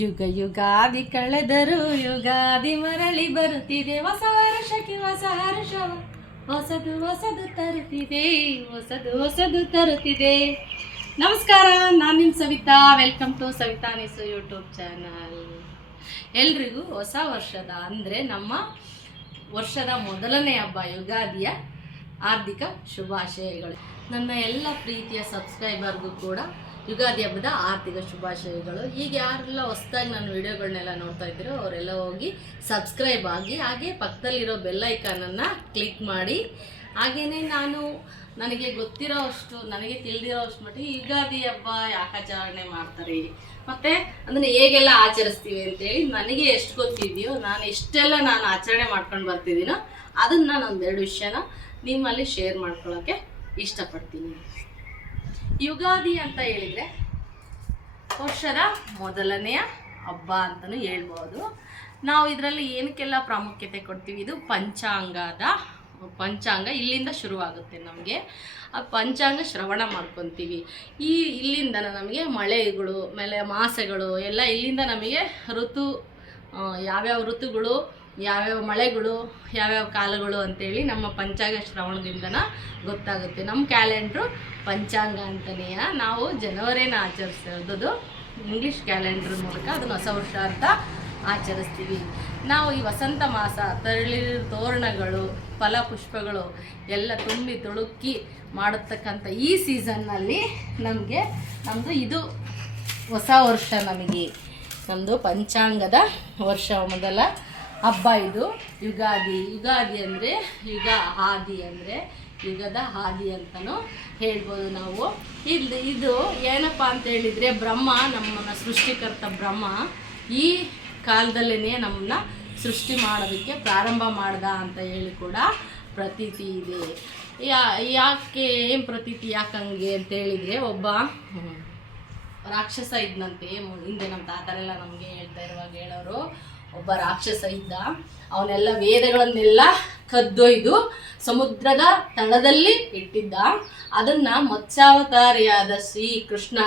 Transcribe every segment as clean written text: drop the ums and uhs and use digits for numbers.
ಯುಗ ಯುಗಾದಿ ಕಳೆದರು ಯುಗಾದಿ ಮರಳಿ ಬರುತ್ತಿದೆ, ಹೊಸ ವರ್ಷಕ್ಕೆ ಹೊಸ ಹರ್ಷ, ಹೊಸದು ಹೊಸದು ತರುತ್ತಿದೆ, ಹೊಸದು ಹೊಸದು ತರುತ್ತಿದೆ. ನಮಸ್ಕಾರ, ನಾನು ನಿಮ್ಮ ಸವಿತಾ. ವೆಲ್ಕಮ್ ಟು ಸವಿತಾ ನಿಸು ಯೂಟ್ಯೂಬ್ ಚಾನಲ್. ಎಲ್ರಿಗೂ ಹೊಸ ವರ್ಷದ ಅಂದರೆ ನಮ್ಮ ವರ್ಷದ ಮೊದಲನೇ ಹಬ್ಬ ಯುಗಾದಿಯ ಹಾರ್ದಿಕ ಶುಭಾಶಯಗಳು. ನನ್ನ ಎಲ್ಲ ಪ್ರೀತಿಯ ಸಬ್ಸ್ಕ್ರೈಬರ್ಗೂ ಕೂಡ ಯುಗಾದಿ ಹಬ್ಬದ ಆರ್ಥಿಕ ಶುಭಾಶಯಗಳು. ಈಗ ಯಾರೆಲ್ಲ ಹೊಸದಾಗಿ ನನ್ನ ವಿಡಿಯೋಗಳನ್ನೆಲ್ಲ ನೋಡ್ತಾ ಇದ್ದೀರೋ ಅವರೆಲ್ಲ ಹೋಗಿ ಸಬ್ಸ್ಕ್ರೈಬ್ ಆಗಿ, ಹಾಗೆ ಪಕ್ಕದಲ್ಲಿರೋ ಬೆಲ್ ಐಕಾನನ್ನು ಕ್ಲಿಕ್ ಮಾಡಿ. ಹಾಗೆಯೇ ನನಗೆ ಗೊತ್ತಿರೋ ಅಷ್ಟು, ನನಗೆ ತಿಳಿದಿರೋ ಅಷ್ಟು ಮಟ್ಟಿಗೆ ಯುಗಾದಿ ಹಬ್ಬ ಯಾಕೆ ಆಚರಣೆ ಮಾಡ್ತಾರೆ ಮತ್ತು ಅದನ್ನು ಹೇಗೆಲ್ಲ ಆಚರಿಸ್ತೀವಿ ಅಂತೇಳಿ ನನಗೆ ಎಷ್ಟು ಗೊತ್ತಿದೆಯೋ, ಎಷ್ಟೆಲ್ಲ ನಾನು ಆಚರಣೆ ಮಾಡ್ಕೊಂಡು ಬರ್ತಿದ್ದೀನೋ ಅದನ್ನು ನಾನು ಒಂದೆರಡು ವಿಷಯನ ನಿಮ್ಮಲ್ಲಿ ಶೇರ್ ಮಾಡ್ಕೊಳ್ಳೋಕ್ಕೆ ಇಷ್ಟಪಡ್ತೀನಿ. ಯುಗಾದಿ ಅಂತ ಹೇಳಿದರೆ ವರ್ಷದ ಮೊದಲನೆಯ ಹಬ್ಬ ಅಂತಲೂ ಹೇಳ್ಬೋದು. ನಾವು ಇದರಲ್ಲಿ ಏನಕ್ಕೆಲ್ಲ ಪ್ರಾಮುಖ್ಯತೆ ಕೊಡ್ತೀವಿ, ಇದು ಪಂಚಾಂಗ ಇಲ್ಲಿಂದ ಶುರುವಾಗುತ್ತೆ. ನಮಗೆ ಆ ಪಂಚಾಂಗ ಶ್ರವಣ ಮಾಡ್ಕೊತೀವಿ. ಇಲ್ಲಿಂದ ನಮಗೆ ಮಳೆಗಳು, ಆಮೇಲೆ ಮಾಸಗಳು ಎಲ್ಲ ಇಲ್ಲಿಂದ ನಮಗೆ ಯಾವ್ಯಾವ ಋತುಗಳು, ಯಾವ್ಯಾವ ಮಳೆಗಳು, ಯಾವ್ಯಾವ ಕಾಲಗಳು ಅಂತೇಳಿ ನಮ್ಮ ಪಂಚಾಂಗ ಶ್ರವಣದಿಂದನ ಗೊತ್ತಾಗುತ್ತೆ. ನಮ್ಮ ಕ್ಯಾಲೆಂಡ್ರು ಪಂಚಾಂಗ ಅಂತಲೇ. ನಾವು ಜನವರಿನ ಆಚರಿಸೋದು ಇಂಗ್ಲೀಷ್ ಕ್ಯಾಲೆಂಡ್ರ್ ಮೂಲಕ ಅದನ್ನು ಹೊಸ ವರ್ಷ ಅಂತ ಆಚರಿಸ್ತೀವಿ. ನಾವು ಈ ವಸಂತ ಮಾಸ, ತೋರಣಗಳು, ಫಲಪುಷ್ಪಗಳು ಎಲ್ಲ ತುಂಬಿ ತುಳುಕಿ ಮಾಡತಕ್ಕಂಥ ಈ ಸೀಸನ್ನಲ್ಲಿ ನಮ್ಮದು ಇದು ಹೊಸ ವರ್ಷ. ನಮ್ಮದು ಪಂಚಾಂಗದ ವರ್ಷ ಮೊದಲ ಹಬ್ಬ ಇದು ಯುಗಾದಿ ಅಂದರೆ ಯುಗದ ಹಾದಿ ಅಂತಲೂ ಹೇಳ್ಬೋದು ನಾವು. ಇದು ಏನಪ್ಪ ಅಂತ ಹೇಳಿದರೆ, ನಮ್ಮನ್ನು ಸೃಷ್ಟಿಕರ್ತ ಬ್ರಹ್ಮ ಈ ಕಾಲದಲ್ಲೇ ನಮ್ಮನ್ನ ಸೃಷ್ಟಿ ಮಾಡೋದಕ್ಕೆ ಪ್ರಾರಂಭ ಮಾಡ್ದ ಅಂತ ಹೇಳಿ ಕೂಡ ಪ್ರತೀತಿ ಇದೆ. ಯಾಕೆ ಏನು ಪ್ರತೀತಿ, ಯಾಕಂಗೆ ಅಂತ ಹೇಳಿದರೆ, ಒಬ್ಬ ರಾಕ್ಷಸ ಇದ್ದಂತೆ. ಹಿಂದೆ ನಮ್ಮ ತಾತರೆಲ್ಲ ನಮಗೆ ಹೇಳೋರು, ಒಬ್ಬ ರಾಕ್ಷಸ ಇದ್ದ. ಅವನೆಲ್ಲ ವೇದಗಳನ್ನೆಲ್ಲ ಕದ್ದೊಯ್ದು ಸಮುದ್ರದ ತಳದಲ್ಲಿ ಇಟ್ಟಿದ್ದ. ಅದನ್ನು ಮತ್ಸ್ಯಾವತಾರಿಯಾದ ಶ್ರೀಕೃಷ್ಣ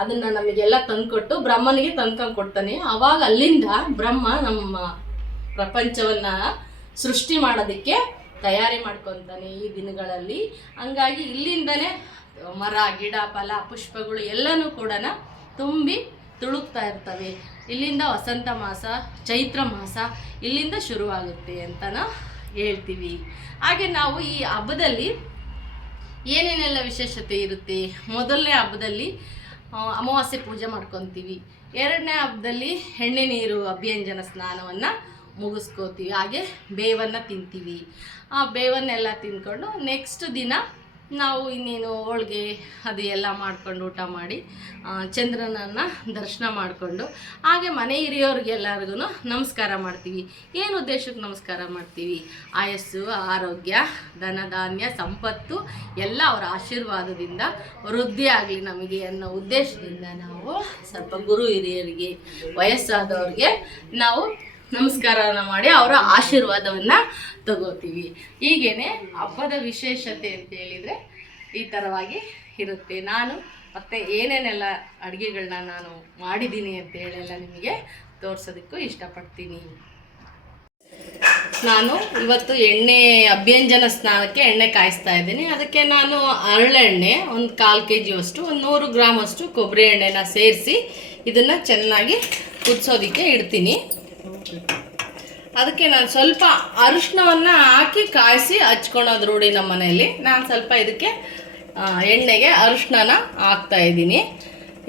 ಅದನ್ನು ನಮಗೆಲ್ಲ ತಂದುಕೊಟ್ಟು ಬ್ರಹ್ಮನಿಗೆ ತಂದ್ಕೊಂಡು ಕೊಡ್ತಾನೆ. ಆವಾಗ ಅಲ್ಲಿಂದ ಬ್ರಹ್ಮ ನಮ್ಮ ಪ್ರಪಂಚವನ್ನು ಸೃಷ್ಟಿ ಮಾಡೋದಕ್ಕೆ ತಯಾರಿ ಮಾಡ್ಕೊತಾನೆ ಈ ದಿನಗಳಲ್ಲಿ. ಹಂಗಾಗಿ ಇಲ್ಲಿಂದನೇ ಮರ, ಗಿಡ, ಫಲ, ಪುಷ್ಪಗಳು ಎಲ್ಲನೂ ಕೂಡ ತುಂಬಿ ತುಳುಕ್ತಾ ಇರ್ತವೆ. ಇಲ್ಲಿಂದ ವಸಂತ ಮಾಸ, ಚೈತ್ರ ಮಾಸ ಇಲ್ಲಿಂದ ಶುರುವಾಗುತ್ತೆ ಅಂತಲೂ ಹೇಳ್ತೀವಿ. ಹಾಗೆ ನಾವು ಈ ಹಬ್ಬದಲ್ಲಿ ಏನೇನೆಲ್ಲ ವಿಶೇಷತೆ ಇರುತ್ತೆ. ಮೊದಲನೇ ಹಬ್ಬದಲ್ಲಿ ಅಮಾವಾಸ್ಯೆ ಪೂಜೆ ಮಾಡ್ಕೊತೀವಿ. ಎರಡನೇ ಹಬ್ಬದಲ್ಲಿ ಎಣ್ಣೆ ನೀರು ಅಭ್ಯಂಜನ ಸ್ನಾನವನ್ನು ಮುಗಿಸ್ಕೋತೀವಿ. ಹಾಗೆ ಬೇವನ್ನು ತಿಂತೀವಿ. ಆ ಬೇವನ್ನೆಲ್ಲ ತಿಂದ್ಕೊಂಡು ನೆಕ್ಸ್ಟ್ ದಿನ ನಾವು ಇನ್ನೇನು ಹೋಳಿಗೆ ಅದು ಎಲ್ಲ ಮಾಡ್ಕೊಂಡು ಊಟ ಮಾಡಿ ಚಂದ್ರನನ್ನು ದರ್ಶನ ಮಾಡಿಕೊಂಡು, ಹಾಗೆ ಮನೆ ಹಿರಿಯೋರಿಗೆಲ್ಲರಿಗೂ ನಮಸ್ಕಾರ ಮಾಡ್ತೀವಿ. ಏನು ಉದ್ದೇಶಕ್ಕೆ ನಮಸ್ಕಾರ ಮಾಡ್ತೀವಿ? ಆಯಸ್ಸು, ಆರೋಗ್ಯ, ಧನ ಧಾನ್ಯ, ಸಂಪತ್ತು ಎಲ್ಲ ಅವರ ಆಶೀರ್ವಾದದಿಂದ ವೃದ್ಧಿ ಆಗಲಿ ನಮಗೆ ಅನ್ನೋ ಉದ್ದೇಶದಿಂದ ನಾವು ಸ್ವಲ್ಪ ಗುರು ಹಿರಿಯರಿಗೆ, ವಯಸ್ಸಾದವ್ರಿಗೆ ನಾವು ನಮಸ್ಕಾರನ ಮಾಡಿ ಅವರ ಆಶೀರ್ವಾದವನ್ನು ತಗೋತೀವಿ. ಹೀಗೇ ಹಬ್ಬದ ವಿಶೇಷತೆ ಅಂತ ಹೇಳಿದರೆ ಈ ಥರವಾಗಿ ಇರುತ್ತೆ. ನಾನು ಮತ್ತು ಏನೇನೆಲ್ಲ ಅಡುಗೆಗಳನ್ನ ನಾನು ಮಾಡಿದ್ದೀನಿ ಅಂತ ಹೇಳೆಲ್ಲ ನಿಮಗೆ ತೋರಿಸೋದಕ್ಕೂ ಇಷ್ಟಪಡ್ತೀನಿ. ನಾನು ಇವತ್ತು ಅಭ್ಯಂಜನ ಸ್ನಾನಕ್ಕೆ ಎಣ್ಣೆ ಕಾಯಿಸ್ತಾ ಇದ್ದೀನಿ. ಅದಕ್ಕೆ ನಾನು ಹರಳೆಣ್ಣೆ ಒಂದು 1/4 kg ಒಂದು 100 ಗ್ರಾಮಷ್ಟು ಕೊಬ್ಬರಿ ಎಣ್ಣೆನ ಸೇರಿಸಿ ಇದನ್ನು ಚೆನ್ನಾಗಿ ಕುದಿಸೋದಕ್ಕೆ ಇಡ್ತೀನಿ. ಅದಕ್ಕೆ ನಾನು ಸ್ವಲ್ಪ ಅರಿಶಿನವನ್ನು ಹಾಕಿ ಕಾಯಿಸಿ ಹಚ್ಕೊಳೋದು ರೂಢಿ ನಮ್ಮ ಮನೆಯಲ್ಲಿ. ನಾನು ಸ್ವಲ್ಪ ಇದಕ್ಕೆ ಎಣ್ಣೆಗೆ ಅರಿಶಿನ ಹಾಕ್ತಾ ಇದ್ದೀನಿ.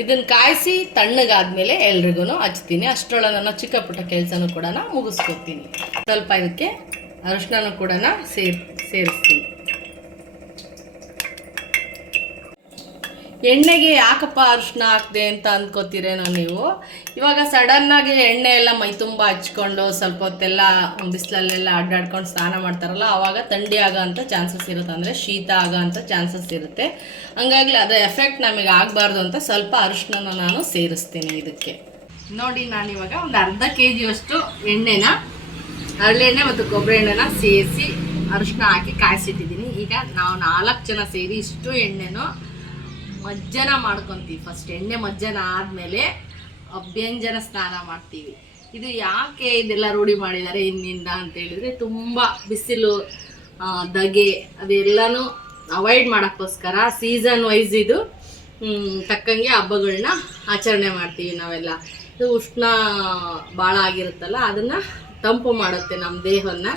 ಇದನ್ನು ಕಾಯಿಸಿ ತಣ್ಣಗಾದ್ಮೇಲೆ ಎಲ್ರಿಗೂ ಹಚ್ತೀನಿ. ಅಷ್ಟರೊಳಗೆ ನಾನು ಚಿಕ್ಕ ಪುಟ್ಟ ಕೆಲಸನೂ ಕೂಡ ಮುಗಿಸ್ಕೊತೀನಿ. ಸ್ವಲ್ಪ ಇದಕ್ಕೆ ಅರಿಶಿನ ಕೂಡ ಸೇರಿಸ್ತೀನಿ. ಎಣ್ಣೆಗೆ ಯಾಕಪ್ಪ ಅರಿಶಿನ ಹಾಕಿದೆ ಅಂತ ಅಂದ್ಕೋತೀರೇನೋ ನೀವು. ಇವಾಗ ಸಡನ್ನಾಗಿ ಎಣ್ಣೆ ಎಲ್ಲ ಮೈ ತುಂಬ ಹಚ್ಕೊಂಡು ಸ್ವಲ್ಪ ಹೊತ್ತೆಲ್ಲ ಬಿಸಿಲಲ್ಲೆಲ್ಲ ಅಡ್ಡಾಡ್ಕೊಂಡು ಸ್ನಾನ ಮಾಡ್ತಾರಲ್ಲ, ಆವಾಗ ಥಂಡಿ ಆಗೋ ಅಂಥ ಚಾನ್ಸಸ್ ಇರುತ್ತೆ, ಅಂದರೆ ಶೀತ ಆಗೋ ಅಂಥ ಚಾನ್ಸಸ್ ಇರುತ್ತೆ. ಹಂಗಾಗಿ ಅದರ ಎಫೆಕ್ಟ್ ನಮಗೆ ಆಗಬಾರ್ದು ಅಂತ ಸ್ವಲ್ಪ ಅರಿಶಿನ ನಾನು ಸೇರಿಸ್ತೀನಿ ಇದಕ್ಕೆ. ನೋಡಿ, ನಾನಿವಾಗ ಒಂದು ಅರ್ಧ kg ಎಣ್ಣೆನ, ಹರಳೆಣ್ಣೆ ಮತ್ತು ಕೊಬ್ಬರಿ ಎಣ್ಣೆನ ಸೇರಿಸಿ ಅರಿಶಿನ ಹಾಕಿ ಕಾಯಿಸಿಟ್ಟಿದ್ದೀನಿ. ಈಗ ನಾವು 4 ಜನ ಸೇರಿ ಇಷ್ಟು ಎಣ್ಣೆನೂ ಮಜ್ಜನ ಮಾಡ್ಕೊತೀವಿ. ಫಸ್ಟ್ ಎಣ್ಣೆ ಮಜ್ಜನ ಆದಮೇಲೆ ಅಭ್ಯಂಜನ ಸ್ನಾನ ಮಾಡ್ತೀವಿ. ಇದು ಯಾಕೆ ಇದೆಲ್ಲ ರೂಢಿ ಮಾಡಿದ್ದಾರೆ ಹಿಂದಿಂದ ಅಂತ ಹೇಳಿದರೆ, ತುಂಬ ಬಿಸಿಲು ಧಗೆ ಅದೆಲ್ಲನೂ ಅವಾಯ್ಡ್ ಮಾಡೋಕ್ಕೋಸ್ಕರ ಸೀಸನ್ ವೈಸ್ ಇದು ತಕ್ಕಂಗೆ ಹಬ್ಬಗಳನ್ನ ಆಚರಣೆ ಮಾಡ್ತೀವಿ ನಾವೆಲ್ಲ. ಇದು ಉಷ್ಣ ಭಾಳ ಆಗಿರುತ್ತಲ್ಲ, ಅದನ್ನು ತಂಪು ಮಾಡುತ್ತೆ ನಮ್ಮ ದೇಹವನ್ನು.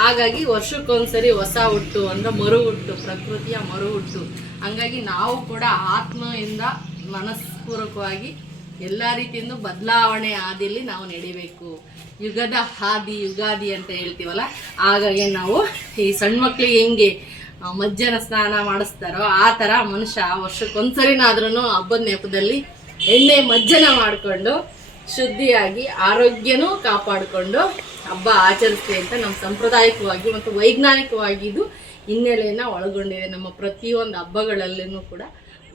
ಹಾಗಾಗಿ ವರ್ಷಕ್ಕೊಂದ್ಸರಿ ಹೊಸ ಹುಟ್ಟು ಅಂದರೆ ಮರುಹುಟ್ಟು, ಪ್ರಕೃತಿಯ ಮರುಹುಟ್ಟು. ಹಂಗಾಗಿ ನಾವು ಕೂಡ ಆತ್ಮದಿಂದ ಮನಸ್ಪೂರ್ವಕವಾಗಿ ಎಲ್ಲ ರೀತಿಯಿಂದ ಬದಲಾವಣೆ ಹಾದಿಯಲ್ಲಿ ನಾವು ನಡಿಬೇಕು. ಯುಗದ ಹಾದಿ ಯುಗಾದಿ ಅಂತ ಹೇಳ್ತೀವಲ್ಲ, ಹಾಗಾಗಿ ನಾವು ಈ ಸಣ್ಣ ಮಕ್ಕಳಿಗೆ ಹೆಂಗೆ ಮಜ್ಜನ ಸ್ನಾನ ಮಾಡಿಸ್ತಾರೋ ಆ ಥರ ಮನುಷ್ಯ ವರ್ಷಕ್ಕೊಂದ್ಸರಿನಾದ್ರೂ ಹಬ್ಬದ ನೆಪದಲ್ಲಿ ಎಣ್ಣೆ ಮಜ್ಜನ ಮಾಡಿಕೊಂಡು ಶುದ್ಧಿಯಾಗಿ ಆರೋಗ್ಯನೂ ಕಾಪಾಡಿಕೊಂಡು ಹಬ್ಬ ಆಚರಿಸ್ತೀವಿ ಅಂತ ನಮ್ಮ ಸಾಂಪ್ರದಾಯಿಕವಾಗಿ ಮತ್ತು ವೈಜ್ಞಾನಿಕವಾಗಿ ಇದು ಹಿನ್ನೆಲೆಯನ್ನು ಒಳಗೊಂಡಿದೆ. ನಮ್ಮ ಪ್ರತಿಯೊಂದು ಹಬ್ಬಗಳಲ್ಲೂ ಕೂಡ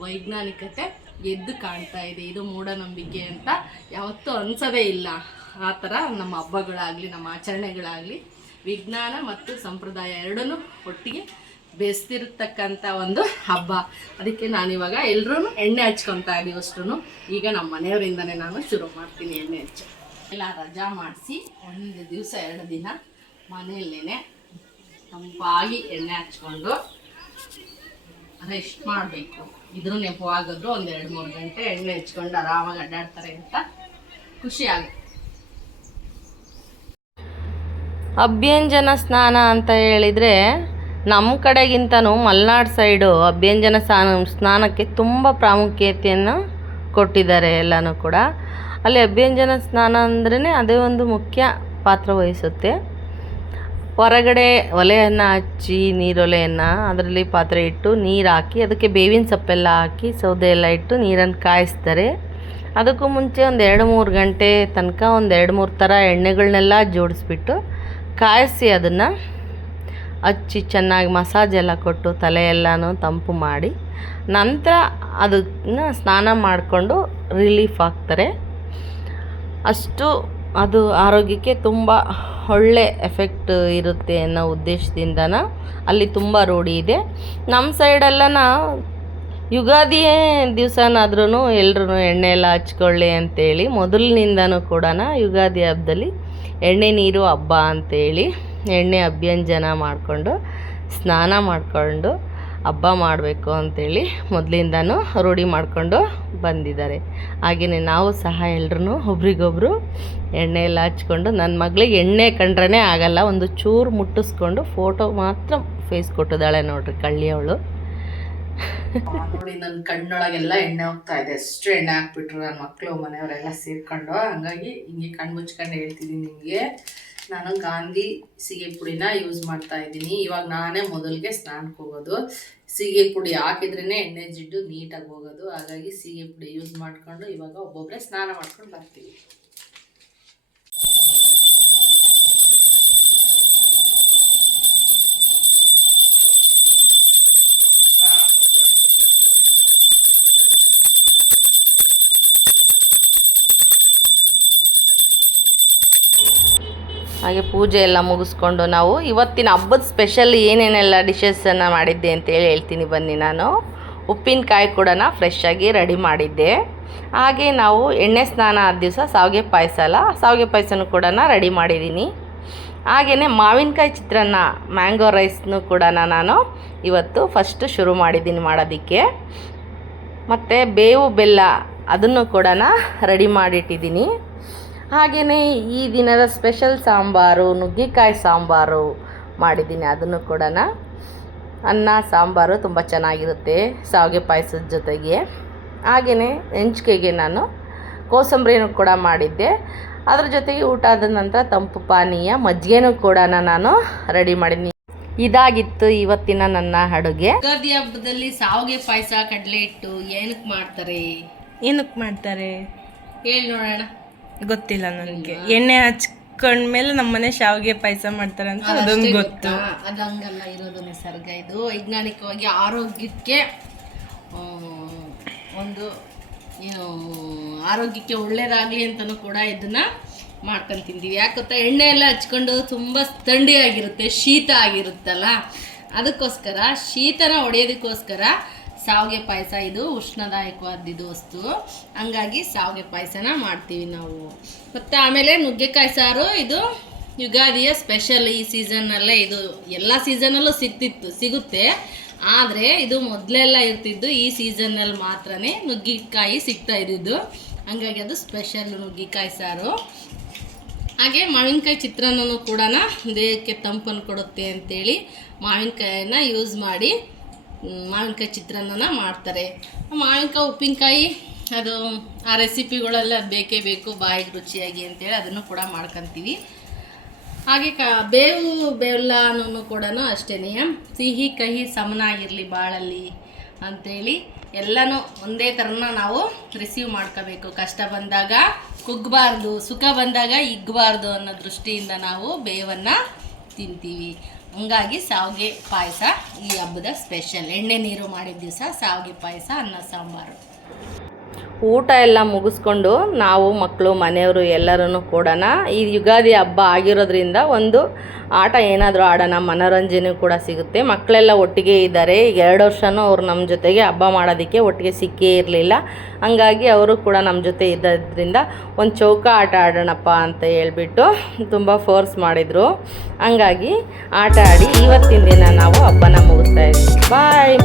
ವೈಜ್ಞಾನಿಕತೆ ಎದ್ದು ಕಾಣ್ತಾ ಇದೆ. ಇದು ಮೂಢನಂಬಿಕೆ ಅಂತ ಯಾವತ್ತೂ ಅನಿಸೋದೇ ಇಲ್ಲ. ಆ ಥರ ನಮ್ಮ ಹಬ್ಬಗಳಾಗಲಿ ನಮ್ಮ ಆಚರಣೆಗಳಾಗಲಿ ವಿಜ್ಞಾನ ಮತ್ತು ಸಂಪ್ರದಾಯ ಎರಡನ್ನೂ ಒಟ್ಟಿಗೆ ಬೆಸ್ತಿರ್ತಕ್ಕಂಥ ಒಂದು ಹಬ್ಬ. ಅದಕ್ಕೆ ನಾನಿವಾಗ ಎಲ್ಲರೂ ಎಣ್ಣೆ ಹಚ್ಕೊತಾ ಇದ್ದೀವಿ ಅಷ್ಟೂ. ಈಗ ನಮ್ಮ ಮನೆಯವರಿಂದನೇ ನಾನು ಶುರು ಮಾಡ್ತೀನಿ ಎಣ್ಣೆ ಹಚ್ಚ. ಎಲ್ಲ ರಜಾ ಮಾಡಿಸಿ 1 ದಿವಸ 2 ದಿನ ಮನೆಯಲ್ಲೇ ತಂಪಾಗಿ ಎಣ್ಣೆ ಹಚ್ಕೊಂಡು ರೆಸ್ಟ್ ಮಾಡಬೇಕು. ಇದ್ರ ನೆಪವಾಗಿದ್ರು 1-2-3 ಗಂಟೆ ಎಣ್ಣೆ ಹಚ್ಕೊಂಡು ಆರಾಮಾಗಿ ಅಡ್ಡಾಡ್ತಾರೆ ಅಂತ ಖುಷಿ ಆಗುತ್ತೆ. ಅಭ್ಯಂಜನ ಸ್ನಾನ ಅಂತ ಹೇಳಿದರೆ ನಮ್ಮ ಕಡೆಗಿಂತನೂ ಮಲೆನಾಡು ಸೈಡು ಅಭ್ಯಂಜನ ಸ್ನಾನಕ್ಕೆ ತುಂಬ ಪ್ರಾಮುಖ್ಯತೆಯನ್ನು ಕೊಟ್ಟಿದ್ದಾರೆ ಎಲ್ಲನೂ ಕೂಡ. ಅಲ್ಲಿ ಅಭ್ಯಂಜನ ಸ್ನಾನ ಅಂದ್ರೇ ಅದೇ ಒಂದು ಮುಖ್ಯ ಪಾತ್ರ ವಹಿಸುತ್ತೆ. ಹೊರಗಡೆ ಒಲೆಯನ್ನು ಹಚ್ಚಿ ನೀರೊಲೆಯನ್ನು ಅದರಲ್ಲಿ ಪಾತ್ರೆ ಇಟ್ಟು ನೀರು ಹಾಕಿ ಅದಕ್ಕೆ ಬೇವಿನ ಸೊಪ್ಪೆಲ್ಲ ಹಾಕಿ ಸೌದೆ ಎಲ್ಲ ಇಟ್ಟು ನೀರನ್ನು ಕಾಯಿಸ್ತಾರೆ. ಅದಕ್ಕೂ ಮುಂಚೆ 1-2-3 ಗಂಟೆ ತನಕ 1-2-3 ಥರ ಎಣ್ಣೆಗಳನ್ನೆಲ್ಲ ಜೋಡಿಸ್ಬಿಟ್ಟು ಕಾಯಿಸಿ ಅದನ್ನು ಹಚ್ಚಿ ಚೆನ್ನಾಗಿ ಮಸಾಜ್ ಎಲ್ಲ ಕೊಟ್ಟು ತಲೆಯೆಲ್ಲನೂ ತಂಪು ಮಾಡಿ ನಂತರ ಅದನ್ನು ಸ್ನಾನ ಮಾಡಿಕೊಂಡು ರಿಲೀಫ್ ಆಗ್ತಾರೆ. ಅಷ್ಟು ಅದು ಆರೋಗ್ಯಕ್ಕೆ ತುಂಬ ಒಳ್ಳೆ ಎಫೆಕ್ಟ್ ಇರುತ್ತೆ ಅನ್ನೋ ಉದ್ದೇಶದಿಂದನ ಅಲ್ಲಿ ತುಂಬ ರೂಢಿ ಇದೆ. ನಮ್ಮ ಸೈಡೆಲ್ಲನ ಯುಗಾದಿ ದಿವಸನಾದ್ರೂ ಎಲ್ಲರೂ ಎಣ್ಣೆ ಎಲ್ಲ ಹಚ್ಕೊಳ್ಳಿ ಅಂತೇಳಿ ಮೊದಲಿನಿಂದನೂ ಕೂಡ ಯುಗಾದಿ ಹಬ್ಬದಲ್ಲಿ ಎಣ್ಣೆ ನೀರು ಹಬ್ಬ ಅಂಥೇಳಿ ಎಣ್ಣೆ ಅಭ್ಯಂಜನ ಮಾಡಿಕೊಂಡು ಸ್ನಾನ ಮಾಡಿಕೊಂಡು ಹಬ್ಬ ಮಾಡಬೇಕು ಅಂಥೇಳಿ ಮೊದಲಿಂದನೂ ರೂಢಿ ಮಾಡಿಕೊಂಡು ಬಂದಿದ್ದಾರೆ. ಹಾಗೆಯೇ ನಾವು ಸಹ ಎಲ್ಲರೂ ಒಬ್ರಿಗೊಬ್ರು ಎಣ್ಣೆ ಎಲ್ಲ ಹಚ್ಕೊಂಡು, ನನ್ನ ಮಗಳಿಗೆ ಎಣ್ಣೆ ಕಂಡ್ರೇ ಆಗಲ್ಲ, ಒಂದು ಚೂರು ಮುಟ್ಟಿಸ್ಕೊಂಡು ಫೋಟೋ ಮಾತ್ರ ಫೇಸ್ ಕೊಟ್ಟಿದ್ದಾಳೆ ನೋಡ್ರಿ ಕಳ್ಳಿಯವಳು. ನೋಡಿ ನನ್ನ ಕಣ್ಣೊಳಗೆಲ್ಲ ಎಣ್ಣೆ ಹೋಗ್ತಾ ಇದೆ. ಅಷ್ಟು ಎಣ್ಣೆ ಹಾಕ್ಬಿಟ್ರು ನನ್ನ ಮಕ್ಕಳು ಮನೆಯವರೆಲ್ಲ ಸೇರ್ಕೊಂಡು. ಹಂಗಾಗಿ ಹಿಂಗೆ ಕಣ್ಣು ಮುಚ್ಕೊಂಡು ಹೇಳ್ತಿದ್ದೀನಿ ನಿಮಗೆ, ನಾನು ಗಾಂಧಿ ಸೀಗೆ ಪುಡಿನ ಯೂಸ್ ಮಾಡ್ತಾ ಇದ್ದೀನಿ. ಇವಾಗ ನಾನೇ ಮೊದಲಿಗೆ ಸ್ನಾನಕ್ಕೆ ಹೋಗೋದು. ಸೀಗೆ ಪುಡಿ ಹಾಕಿದ್ರೇ ಎಣ್ಣೆ ಜಿಡ್ಡು ನೀಟಾಗಿ ಹೋಗೋದು. ಹಾಗಾಗಿ ಸೀಗೆ ಪುಡಿ ಯೂಸ್ ಮಾಡಿಕೊಂಡು ಇವಾಗ ಒಬ್ಬೊಬ್ಬರೇ ಸ್ನಾನ ಮಾಡ್ಕೊಂಡು ಬರ್ತೀವಿ. ಹಾಗೆ ಪೂಜೆ ಎಲ್ಲ ಮುಗಿಸ್ಕೊಂಡು ನಾವು ಇವತ್ತಿನ ಹಬ್ಬದ ಸ್ಪೆಷಲ್ ಏನೇನೆಲ್ಲ ಡಿಶಸನ್ನು ಮಾಡಿದ್ದೆ ಅಂತೇಳಿ ಹೇಳ್ತೀನಿ ಬನ್ನಿ. ನಾನು ಉಪ್ಪಿನಕಾಯಿ ಕೂಡ ಫ್ರೆಶ್ ಆಗಿ ರೆಡಿ ಮಾಡಿದ್ದೆ. ಹಾಗೆ ನಾವು ಎಣ್ಣೆ ಸ್ನಾನ ಆದ ದಿವಸ ಶಾವಿಗೆ ಪಾಯಸ ಅಲ್ಲ, ಶಾವಿಗೆ ಪಾಯಸನೂ ಕೂಡ ರೆಡಿ ಮಾಡಿದ್ದೀನಿ. ಹಾಗೆಯೇ ಮಾವಿನಕಾಯಿ ಚಿತ್ರಾನ್ನ ಮ್ಯಾಂಗೋ ರೈಸ್ನೂ ಕೂಡ ನಾನು ಇವತ್ತು ಫಸ್ಟು ಶುರು ಮಾಡಿದ್ದೀನಿ ಮಾಡೋದಕ್ಕೆ. ಮತ್ತು ಬೇವು ಬೆಲ್ಲ ಅದನ್ನು ಕೂಡ ರೆಡಿ ಮಾಡಿಟ್ಟಿದ್ದೀನಿ. ಹಾಗೆಯೇ ಈ ದಿನದ ಸ್ಪೆಷಲ್ ಸಾಂಬಾರು ನುಗ್ಗೆಕಾಯಿ ಸಾಂಬಾರು ಮಾಡಿದ್ದೀನಿ. ಅದನ್ನು ಕೂಡ ಅನ್ನ ಸಾಂಬಾರು ತುಂಬ ಚೆನ್ನಾಗಿರುತ್ತೆ ಶಾವಿಗೆ ಪಾಯಸದ ಜೊತೆಗೆ. ಹಾಗೆಯೇ ಹೆಂಚಿಕೆಗೆ ನಾನು ಕೋಸಂಬರಿನೂ ಕೂಡ ಮಾಡಿದ್ದೆ. ಅದ್ರ ಜೊತೆಗೆ ಊಟ ಆದ ನಂತರ ತಂಪು ಪಾನೀಯ ಮಜ್ಜಿಗೆನೂ ಕೂಡ ನಾನು ರೆಡಿ ಮಾಡಿದ್ದೀನಿ. ಇದಾಗಿತ್ತು ಇವತ್ತಿನ ನನ್ನ ಅಡುಗೆ. ಯುಗಾದಿ ಹಬ್ಬದಲ್ಲಿ ಶಾವಿಗೆ ಪಾಯಸ ಕಡಲೆ ಹಿಟ್ಟು ಏನಕ್ಕೆ ಮಾಡ್ತಾರೆ ಹೇಳಿ ನೋಡೋಣ. ಗೊತ್ತಿಲ್ಲ ನನಗೆ. ಎಣ್ಣೆ ಹಚ್ಕೊಂಡ್ಮೇಲೆ ನಮ್ಮನೆ ಶಾವಿಗೆ ಪಾಯಸ ಮಾಡ್ತಾರೆ ಅಂತ ಅದೊಂದು ಗೊತ್ತು. ಅದು ಹಂಗಲ್ಲ ಇರೋದು ನಿಸರ್ಗ. ಇದು ವೈಜ್ಞಾನಿಕವಾಗಿ ಆರೋಗ್ಯಕ್ಕೆ ಒಂದು ಏನು ಆರೋಗ್ಯಕ್ಕೆ ಒಳ್ಳೇದಾಗಲಿ ಅಂತಲೂ ಕೂಡ ಇದನ್ನು ಮಾಡ್ಕೊಂಡು ತಿಂತೀವಿ. ಯಾಕೆ ಗೊತ್ತಾ, ಎಣ್ಣೆ ಎಲ್ಲ ಹಚ್ಕೊಂಡು ತುಂಬ ಥಂಡಿಯಾಗಿರುತ್ತೆ, ಶೀತ ಆಗಿರುತ್ತಲ್ಲ, ಅದಕ್ಕೋಸ್ಕರ ಶೀತನ ಹೊಡೆಯೋದಕ್ಕೋಸ್ಕರ ಶಾವಿಗೆ ಪಾಯಸ ಇದು ಉಷ್ಣದಾಯಕವಾದಿದ್ದು ವಸ್ತು, ಹಂಗಾಗಿ ಶಾವಿಗೆ ಪಾಯಸನ ಮಾಡ್ತೀವಿ ನಾವು. ಮತ್ತು ಆಮೇಲೆ ನುಗ್ಗೆಕಾಯಿ ಸಾರು, ಇದು ಯುಗಾದಿಯ ಸ್ಪೆಷಲ್. ಈ ಸೀಸನ್ನಲ್ಲೇ, ಇದು ಎಲ್ಲ ಸೀಸನಲ್ಲೂ ಸಿಗುತ್ತೆ, ಆದರೆ ಇದು ಮೊದಲೆಲ್ಲ ಇರ್ತಿದ್ದು ಈ ಸೀಸನ್ನಲ್ಲಿ ಮಾತ್ರನೇ ನುಗ್ಗೆಕಾಯಿ ಸಿಗ್ತಾ ಇದ್ದಿದ್ದು, ಹಂಗಾಗಿ ಅದು ಸ್ಪೆಷಲ್ ನುಗ್ಗೆಕಾಯಿ ಸಾರು. ಹಾಗೆ ಮಾವಿನಕಾಯಿ ಚಿತ್ರಾನ್ನನೂ ಕೂಡ ದೇಹಕ್ಕೆ ತಂಪನ್ನು ಕೊಡುತ್ತೆ ಅಂತೇಳಿ ಮಾವಿನಕಾಯಿನ ಯೂಸ್ ಮಾಡಿ ಮಾವಿನಕಾಯಿ ಚಿತ್ರಾನ್ನ ಮಾಡ್ತಾರೆ. ಮಾವಿನಕಾಯಿ ಉಪ್ಪಿನಕಾಯಿ ಅದು ಆ ರೆಸಿಪಿಗಳೆಲ್ಲ ಬೇಕೇ ಬೇಕು ಬಾಯಿಗೆ ರುಚಿಯಾಗಿ ಅಂತೇಳಿ ಅದನ್ನು ಕೂಡ ಮಾಡ್ಕೊತೀವಿ. ಹಾಗೆ ಬೇವು ಬೆಲ್ಲನೂ ಕೂಡ ಅಷ್ಟೇ, ಸಿಹಿ ಕಹಿ ಸಮನಾಗಿರಲಿ ಬಾಳಲ್ಲಿ ಅಂಥೇಳಿ ಎಲ್ಲನೂ ಒಂದೇ ಥರನ ನಾವು ರಿಸೀವ್ ಮಾಡ್ಕೋಬೇಕು. ಕಷ್ಟ ಬಂದಾಗ ಕುಗ್ಗಬಾರ್ದು, ಸುಖ ಬಂದಾಗ ಹಿಗ್ಗಬಾರ್ದು ಅನ್ನೋ ದೃಷ್ಟಿಯಿಂದ ನಾವು ಬೇವನ್ನು ತಿಂತೀವಿ. ಹಂಗಾಗಿ ಶಾವಿಗೆ ಪಾಯಸ ಈ ಹಬ್ಬದ ಸ್ಪೆಷಲ್. ಎಣ್ಣೆ ನೀರು ಮಾಡಿದ ದಿವಸ ಶಾವಿಗೆ ಪಾಯಸ, ಅನ್ನ ಸಾಂಬಾರು. ಊಟ ಎಲ್ಲ ಮುಗಿಸ್ಕೊಂಡು ನಾವು ಮಕ್ಕಳು ಮನೆಯವರು ಎಲ್ಲರೂ ಕೂಡ ಈ ಯುಗಾದಿ ಹಬ್ಬ ಆಗಿರೋದ್ರಿಂದ ಒಂದು ಆಟ ಏನಾದರೂ ಆಡೋಣ, ಮನೋರಂಜನೆ ಕೂಡ ಸಿಗುತ್ತೆ. ಮಕ್ಕಳೆಲ್ಲ ಒಟ್ಟಿಗೆ ಇದ್ದಾರೆ. ಈಗ 2 ವರ್ಷವೂ ಅವ್ರು ನಮ್ಮ ಜೊತೆಗೆ ಹಬ್ಬ ಮಾಡೋದಕ್ಕೆ ಒಟ್ಟಿಗೆ ಸಿಕ್ಕೇ ಇರಲಿಲ್ಲ. ಹಂಗಾಗಿ ಅವರು ಕೂಡ ನಮ್ಮ ಜೊತೆ ಇದ್ದದ್ರಿಂದ ಒಂದು ಚೌಕ ಆಟ ಆಡೋಣಪ್ಪ ಅಂತ ಹೇಳ್ಬಿಟ್ಟು ತುಂಬ ಫೋರ್ಸ್ ಮಾಡಿದರು. ಹಂಗಾಗಿ ಆಟ ಆಡಿ ಇವತ್ತಿನ ದಿನ ನಾವು ಹಬ್ಬನ ಮುಗಿಸ್ತಾ ಇದ್ದೀವಿ. ಬಾಯ್.